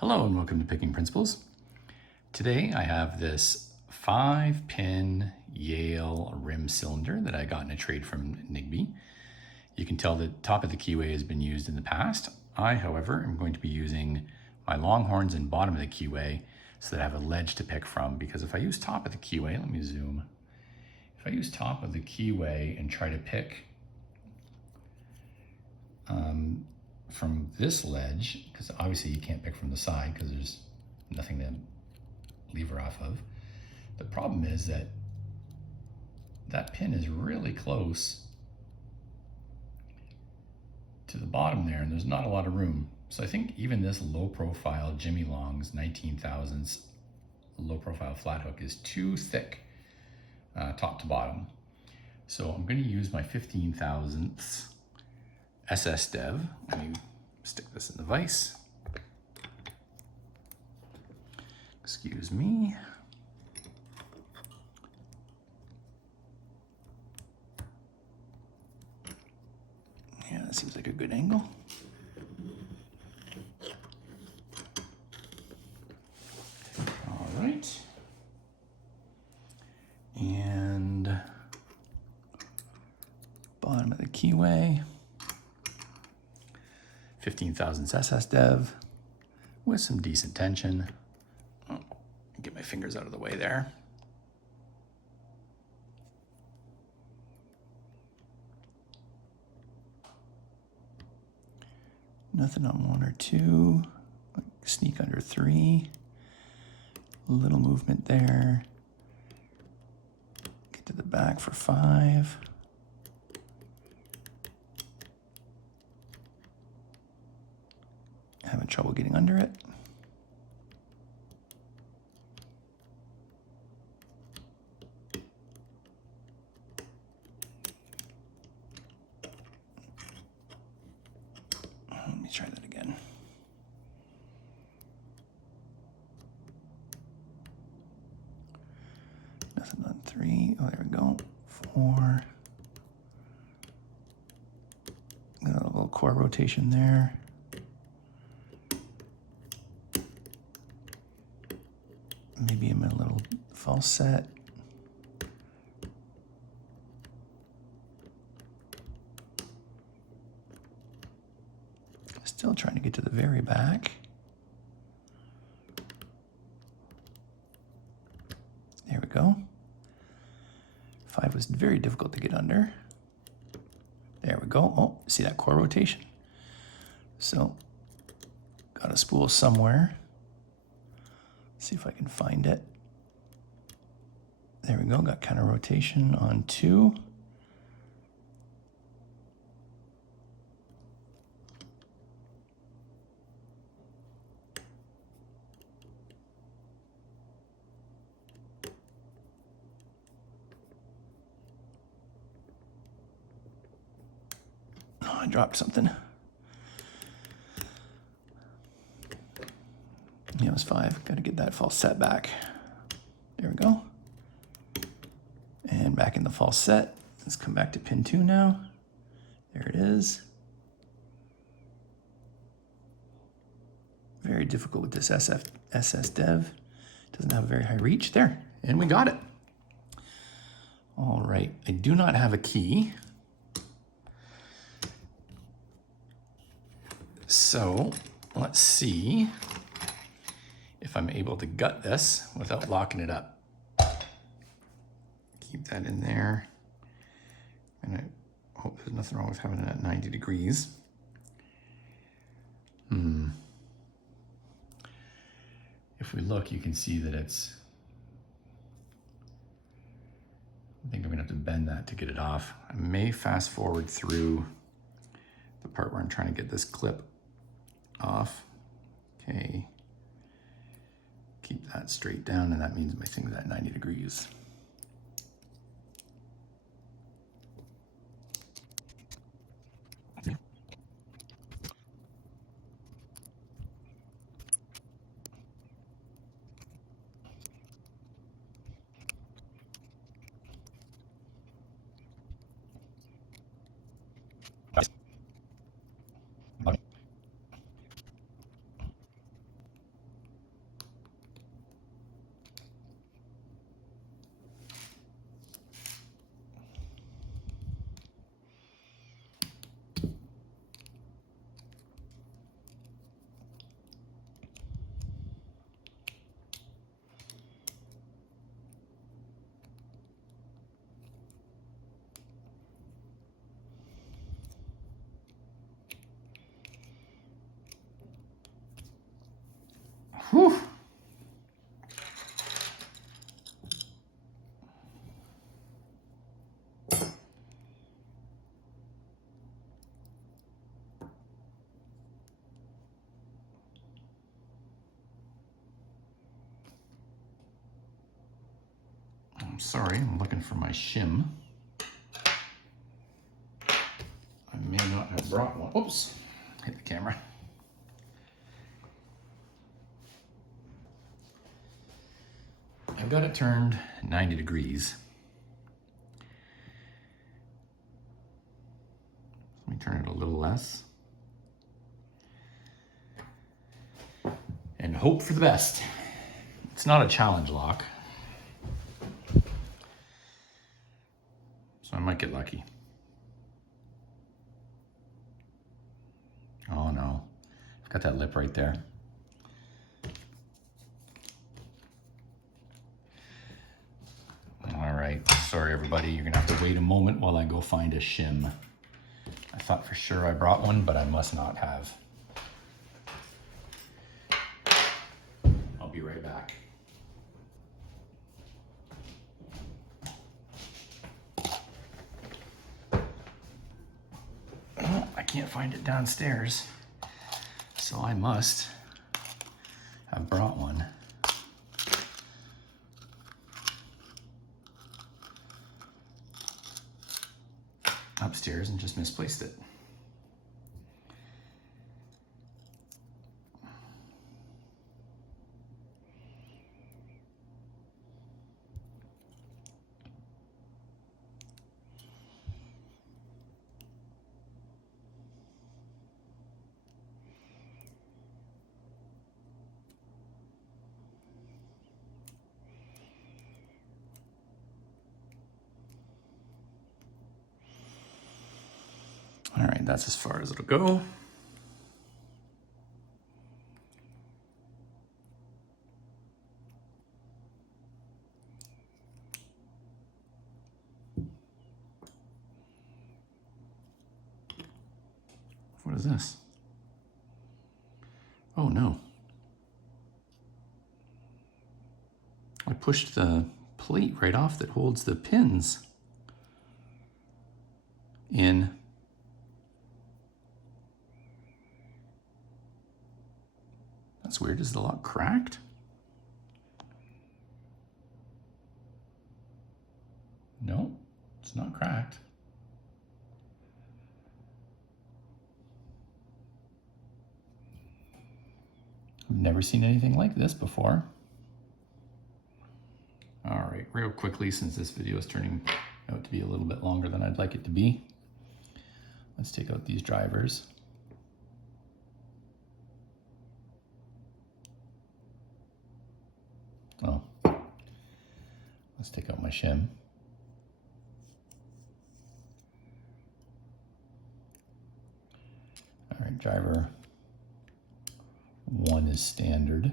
Hello and welcome to Picking Principles. Today I have this 5-pin Yale rim cylinder that I got in a trade from Nigby. You can tell the top of the keyway has been used in the past. I, however, am going to be using my long horns and bottom of the keyway so that I have a ledge to pick from, because if I use top of the keyway, let me zoom. If I use top of the keyway and try to pick from this ledge, because obviously you can't pick from the side because there's nothing to lever off of. The problem is that that pin is really close to the bottom there, and there's not a lot of room. So I think even this low profile Jimmy Long's 19 thousandths low profile flat hook is too thick top to bottom. So I'm going to use my 15 thousandths SS Dev. Let me stick this in the vise. Excuse me. Yeah, that seems like a good angle. All right. And bottom of the keyway. 15 thousandths SS Dev with some decent tension. Oh, get my fingers out of the way there. Nothing on 1 or 2, sneak under 3, a little movement there. Get to the back for 5. Having trouble getting under it. Let me try that again. Nothing on 3. Oh, there we go. 4. Got a little core rotation there. Maybe I'm in a little false set. Still trying to get to the very back. There we go. 5 was very difficult to get under. There we go. Oh, see that core rotation? So, got a spool somewhere. See if I can find it. There we go, got counter rotation on 2. Oh, I dropped something. Yeah, it was 5. Got to get that false set back. There we go. And back in the false set. Let's come back to pin 2 now. There it is. Very difficult with this SS Dev. Doesn't have a very high reach. There, and we got it. All right, I do not have a key. So let's see if I'm able to gut this without locking it up. Keep that in there. And I hope there's nothing wrong with having it at 90 degrees. If we look, you can see that it's, I think I'm gonna have to bend that to get it off. I may fast forward through the part where I'm trying to get this clip off. Okay. Keep that straight down, and that means my thing's at 90 degrees. Whew. I'm sorry, I'm looking for my shim. I may not have brought one. Oops, hit the camera. I've got it turned 90 degrees. Let me turn it a little less. And hope for the best. It's not a challenge lock, so I might get lucky. Oh no, I've got that lip right there. All right, sorry everybody, you're gonna have to wait a moment while I go find a shim. I thought for sure I brought one, but I must not have. I'll be right back. Oh, I can't find it downstairs, so I must have brought one. Upstairs and just misplaced it. All right, that's as far as it'll go. What is this? Oh no. I pushed the plate right off that holds the pins in. That's weird. Is the lock cracked? No, it's not cracked. I've never seen anything like this before. All right, real quickly, since this video is turning out to be a little bit longer than I'd like it to be, let's take out these drivers. Oh, let's take out my shim. All right, driver 1 is standard.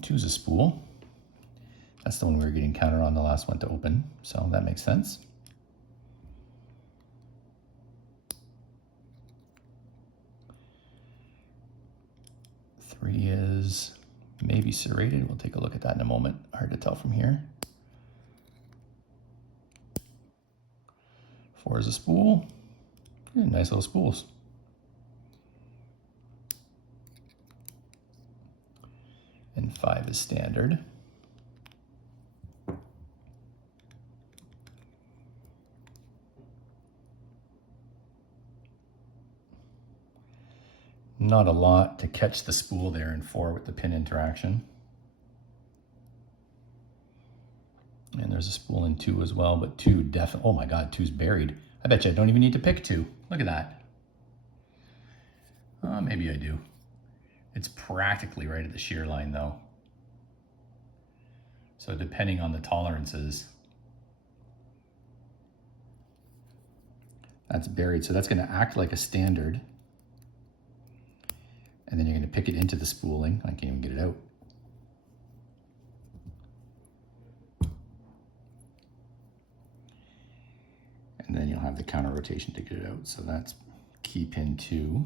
Two's a spool. That's the one we were getting counter on, the last one to open, so that makes sense. Three is maybe serrated. We'll take a look at that in a moment. Hard to tell from here. 4 is a spool. Yeah, nice little spools. And 5 is standard. Not a lot to catch the spool there in 4 with the pin interaction. And there's a spool in 2 as well, but 2 definitely, oh my God, 2's buried. I bet you I don't even need to pick 2. Look at that. Maybe I do. It's practically right at the shear line though. So depending on the tolerances, that's buried. So that's gonna act like a standard. And then you're gonna pick it into the spooling. I can't even get it out. And then you'll have the counter rotation to get it out. So that's key pin 2.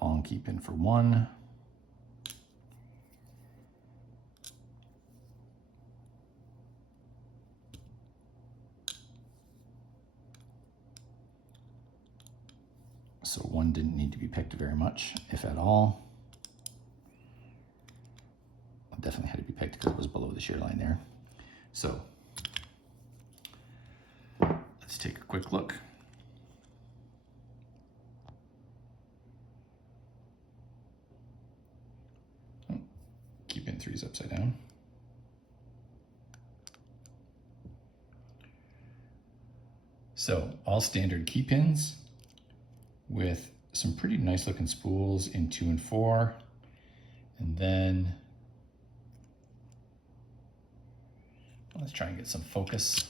Long key pin for 1. So 1 didn't need to be picked very much, if at all. It definitely had to be picked because it was below the shear line there. So let's take a quick look. Oh, key pin 3 is upside down. So all standard key pins with some pretty nice looking spools in 2 and 4. And then let's try and get some focus.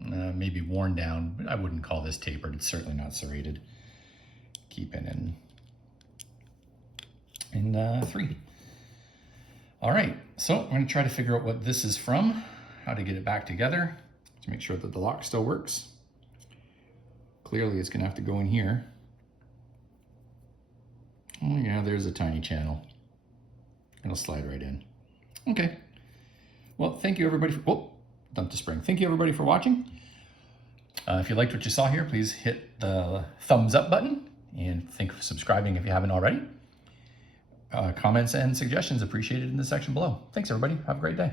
Maybe worn down, but I wouldn't call this tapered. It's certainly not serrated. Key pin in 3. All right, so I'm gonna try to figure out what this is from, how to get it back together to make sure that the lock still works. Clearly it's gonna have to go in here. Oh yeah, there's a tiny channel. It'll slide right in. Okay. Well, thank you everybody for, oh, dumped a spring. Thank you everybody for watching. If you liked what you saw here, please hit the thumbs up button and think of subscribing if you haven't already. Comments and suggestions appreciated in the section below. Thanks everybody, have a great day.